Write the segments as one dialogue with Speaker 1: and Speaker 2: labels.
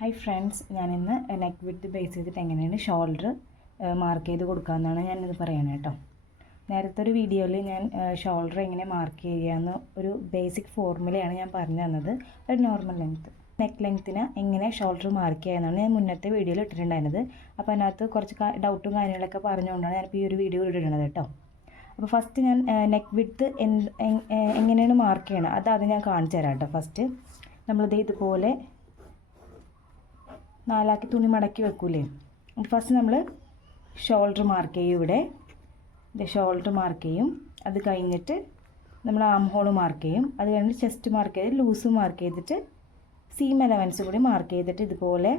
Speaker 1: Hi friends ഞാനിന്ന് neck width base ചെയ്തിട്ട് എങ്ങനെയാണ് ഷോൾഡർ മാർക്ക് ചെയ്ത് കൊടുക്കാമെന്നാണ് ഞാനിത് പറയുന്നത് കേട്ടോ നേരത്തെ ഒരു വീഡിയോയിൽ ഞാൻ ഷോൾഡർ എങ്ങനെ മാർക്ക് ചെയ്യാമെന്ന് ഒരു ബേസിക് ഫോർമുലയാണ് ഞാൻ പറഞ്ഞു തന്നത്. ഒരു നോർമൽ ലെങ്ത്ത് നെക്ക് ലെങ്ത്തിന് എങ്ങനെ ഷോൾഡർ മാർക്ക് ചെയ്യാമെന്നാണ് ഞാൻ മുന്നത്തെ വീഡിയോയിൽ ഇട്ടിട്ടുണ്ടായിരുന്നത്. അപ്പോൾ അതിനകത്ത് കുറച്ച് ഡൗട്ടും കാര്യങ്ങളൊക്കെ പറഞ്ഞുകൊണ്ടാണ് ഞാനിപ്പോൾ ഈ ഒരു വീഡിയോ ഇടുന്നത് കേട്ടോ അപ്പോൾ ഫസ്റ്റ് ഞാൻ നെക്ക് വിഡ്ത്ത് എങ്ങനെയാണ് മാർക്ക് ചെയ്യണം? അത് അത് ഞാൻ കാണിച്ചു തരാം കേട്ടോ ഫസ്റ്റ് നമ്മളിത് ഇതുപോലെ നാലാക്കി തുണി മടക്കി വെക്കൂലേ. ഫസ്റ്റ് നമ്മൾ ഷോൾഡർ മാർക്ക് ചെയ്യും ഇവിടെ. ഇത് ഷോൾഡർ മാർക്ക് ചെയ്യും. അത് കഴിഞ്ഞിട്ട് നമ്മൾ ആം ഹോൾ മാർക്ക് ചെയ്യും. അത് കഴിഞ്ഞിട്ട് ചെസ്റ്റ് മാർക്ക് ചെയ്ത് ലൂസ് മാർക്ക് ചെയ്തിട്ട് സീം എലവൻസ് കൂടി മാർക്ക് ചെയ്തിട്ട് ഇതുപോലെ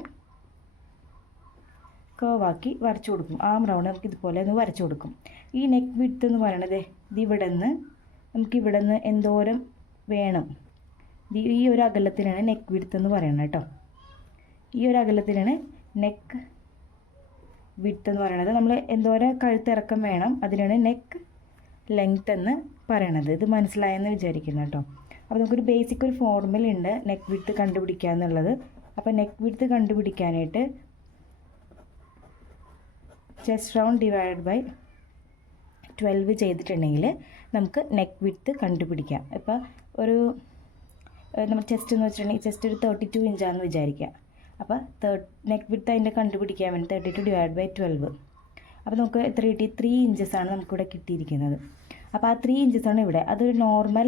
Speaker 1: കേവാക്കി വരച്ചു കൊടുക്കും. ആം റൗണ്ട് നമുക്ക് ഇതുപോലെ ഒന്ന് വരച്ചു കൊടുക്കും. ഈ നെക്ക് വിഡ്ത്ത് എന്ന് പറയണത് ഇത് ഇവിടെ നിന്ന് നമുക്ക് ഇവിടെ നിന്ന് എന്തോരം വേണം? ഈ ഒരു അകലത്തിനാണ് നെക്ക് വിഡ്ത്ത് എന്ന് പറയുന്നത് കേട്ടോ. ഈ ഒരു അകലത്തിലാണ് നെക്ക് വിഡ്ത്ത് എന്ന് പറയുന്നത് നമ്മൾ എന്തോരം കഴുത്തിറക്കം വേണം. അതിനാണ് നെക്ക് ലെങ്ത് എന്ന് പറയണത്. ഇത് മനസ്സിലായെന്ന് വിചാരിക്കുന്നു കേട്ടോ. അപ്പോൾ നമുക്കൊരു ബേസിക് ഒരു ഫോർമുല ഉണ്ട് നെക്ക് വിഡ്ത്ത് കണ്ടുപിടിക്കുക എന്നുള്ളത്. അപ്പോൾ നെക്ക് വിഡ്ത്ത് കണ്ടുപിടിക്കാനായിട്ട് chest round divide by twelve ചെയ്തിട്ടുണ്ടെങ്കിൽ നമുക്ക് നെക്ക് വിഡ്ത്ത് കണ്ടുപിടിക്കാം. ഇപ്പോൾ ഒരു നമ്മൾ ചെസ്റ്റ് എന്ന് വെച്ചിട്ടുണ്ടെങ്കിൽ ചെസ്റ്റ് ഒരു തേർട്ടി ടു ഇഞ്ചാണെന്ന് വിചാരിക്കുക. അപ്പോൾ തേർഡ് നെക്ക് വിത്ത് അതിന്റെ കണ്ടുപിടിക്കാൻ വേണ്ടി thirty two divide by twelve അപ്പോൾ നമുക്ക് എത്ര കിട്ടി? ത്രീ ഇഞ്ചസാണ് നമുക്കിവിടെ കിട്ടിയിരിക്കുന്നത്. അപ്പോൾ ആ ത്രീ ഇഞ്ചസാണ് ഇവിടെ. അതൊരു നോർമൽ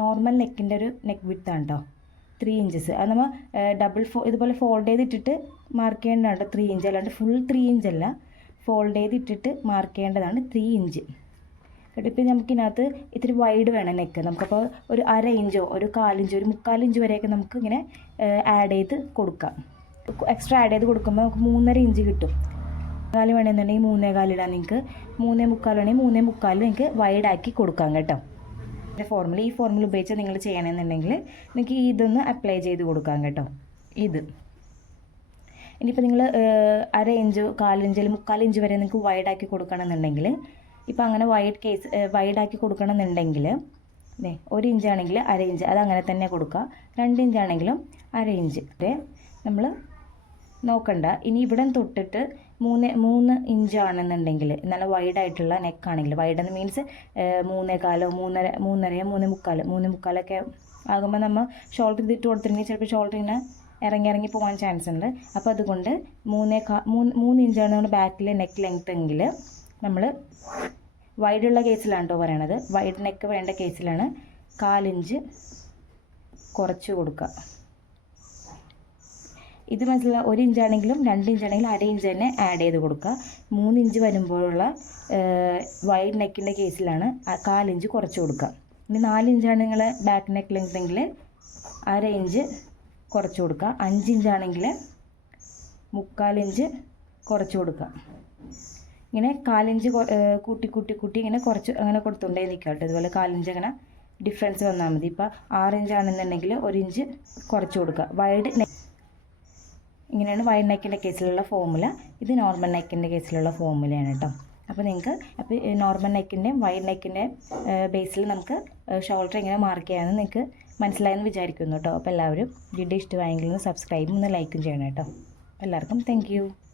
Speaker 1: നോർമൽ നെക്കിന്റെ ഒരു നെക്ക് വിഡ്ത്താണ് കേട്ടോ ത്രീ ഇഞ്ചസ് അത് നമ്മൾ ഡബിൾ ഫോ ഇതുപോലെ ഫോൾഡ് ചെയ്തിട്ടിട്ട് മാർക്ക് ചെയ്യേണ്ടതാണ് കേട്ടോ ത്രീ ഇഞ്ച് അല്ലാണ്ട് ഫുൾ ത്രീ ഇഞ്ചല്ല ഫോൾഡ് ചെയ്തിട്ടിട്ട് മാർക്ക് ചെയ്യേണ്ടതാണ് ത്രീ ഇഞ്ച് കേട്ടോ. ഇപ്പം നമുക്കിനകത്ത് ഇത്തിരി വൈഡ് വേണം നെക്ക് നമുക്കപ്പോൾ ഒരു അര ഇഞ്ചോ ഒരു കാലിഞ്ചോ ഒരു മുക്കാലിഞ്ച് വരെയൊക്കെ നമുക്ക് ഇങ്ങനെ ആഡ് ചെയ്ത് കൊടുക്കാം. എക്സ്ട്രാ ആഡ് ചെയ്ത് കൊടുക്കുമ്പോൾ നമുക്ക് മൂന്നര ഇഞ്ച് കിട്ടും. കാൽ വേണമെന്നുണ്ടെങ്കിൽ മൂന്നേ കാലിടാൻ നിങ്ങൾക്ക്. മൂന്നേ മുക്കാൽ വേണമെങ്കിൽ മൂന്നേ മുക്കാൽ നിങ്ങൾക്ക് വൈഡാക്കി കൊടുക്കാം കേട്ടോ. എന്റെ ഫോർമുല ഈ ഫോർമുല ഉപയോഗിച്ച് നിങ്ങൾ ചെയ്യണമെന്നുണ്ടെങ്കിൽ നിങ്ങൾക്ക് ഇതൊന്ന് അപ്ലൈ ചെയ്ത് കൊടുക്കാം കേട്ടോ. ഇത്. ഇനിയിപ്പോൾ നിങ്ങൾ അര ഇഞ്ച് കാലിഞ്ച് അല്ലെങ്കിൽ മുക്കാൽ ഇഞ്ച് വരെ നിങ്ങൾക്ക് വൈഡാക്കി കൊടുക്കണമെന്നുണ്ടെങ്കിൽ ഇപ്പോൾ അങ്ങനെ വൈഡ് കേസ് വൈഡാക്കി കൊടുക്കണമെന്നുണ്ടെങ്കിൽ ഒരു ഇഞ്ചാണെങ്കിൽ അര ഇഞ്ച് അത് അങ്ങനെ തന്നെ കൊടുക്കുക. രണ്ട് ഇഞ്ചാണെങ്കിലും അര ഇഞ്ച് നമ്മൾ നോക്കണ്ട. ഇനി ഇവിടെ തൊട്ടിട്ട് മൂന്ന് മൂന്ന് ഇഞ്ചാണെന്നുണ്ടെങ്കിൽ നല്ല വൈഡായിട്ടുള്ള നെക്കാണെങ്കിൽ വൈഡെന്ന് മീൻസ് മൂന്നേ കാലോ മൂന്നര മൂന്നരയോ മൂന്നേ മുക്കാലോ മൂന്നേ മുക്കാലൊക്കെ ആകുമ്പോൾ നമ്മൾ ഷോൾഡർ ഇതിട്ട് കൊടുത്തിട്ടുണ്ടെങ്കിൽ ചിലപ്പോൾ ഷോൾഡർ ഇങ്ങനെ ഇറങ്ങി ഇറങ്ങി പോകാൻ ചാൻസ് ഉണ്ട്. അപ്പോൾ അതുകൊണ്ട് മൂന്നേ കാ മൂന്ന് മൂന്ന് ഇഞ്ചാണ് നമ്മുടെ ബാക്കിലെ നെക്ക് ലെങ്ത് എങ്കിൽ നമ്മൾ വൈഡുള്ള കേസിലാണ് കേട്ടോ പറയണത്. വൈഡ് നെക്ക് വേണ്ട കേസിലാണ് കാലിഞ്ച് കുറച്ച് കൊടുക്കുക ഇത് മനസ്സിലാ ഒരു ഇഞ്ചാണെങ്കിലും രണ്ട് ഇഞ്ചാണെങ്കിലും അര ഇഞ്ച് തന്നെ ആഡ് ചെയ്ത് കൊടുക്കുക മൂന്ന് ഇഞ്ച് വരുമ്പോഴുള്ള വൈഡ് നെക്കിന്റെ കേസിലാണ് കാലിഞ്ച് കുറച്ച് കൊടുക്കുക ഇനി നാല് ഇഞ്ചാണ് നിങ്ങൾ ബാക്ക് നെക്ക് ലെങ്ത് എങ്കിൽ അര ഇഞ്ച് കുറച്ച് കൊടുക്കുക അഞ്ച് ഇഞ്ചാണെങ്കിൽ മുക്കാലിഞ്ച് കുറച്ച് കൊടുക്കുക ഇങ്ങനെ കാലിഞ്ച് കൂട്ടി കൂട്ടി കൂട്ടി ഇങ്ങനെ കുറച്ച് അങ്ങനെ കൊടുത്തുകൊണ്ടേ നിൽക്കുക കേട്ടോ ഇതുപോലെ കാലിഞ്ച് അങ്ങനെ ഡിഫറൻസ് വന്നാൽ മതി. ഇപ്പോൾ ആറ് ഇഞ്ചാണെന്നുണ്ടെങ്കിൽ ഒരു ഇഞ്ച് കുറച്ച് കൊടുക്കുക. വൈഡ് നെക്ക് ഇങ്ങനെയാണ് വൈഡ് നെക്കിന്റെ കേസിലുള്ള ഫോമുല ഇത് നോർമൽ നെക്കിന്റെ കേസിലുള്ള ഫോമുലയാണ് കേട്ടോ അപ്പോൾ നിങ്ങൾക്ക് അപ്പോൾ നോർമൽ നെക്കിന്റെയും വൈഡ് നെക്കിന്റെ ബേസിൽ നമുക്ക് ഷോൾഡർ ഇങ്ങനെ മാർക്ക് ചെയ്യാമെന്ന് നിങ്ങൾക്ക് മനസ്സിലായെന്ന് വിചാരിക്കുന്നു കേട്ടോ അപ്പോൾ എല്ലാവരും വീഡിയോ ഇഷ്ടമായെങ്കിൽ ഒന്ന് സബ്സ്ക്രൈബും ഒന്ന് ലൈക്കും ചെയ്യണം കേട്ടോ എല്ലാവർക്കും താങ്ക്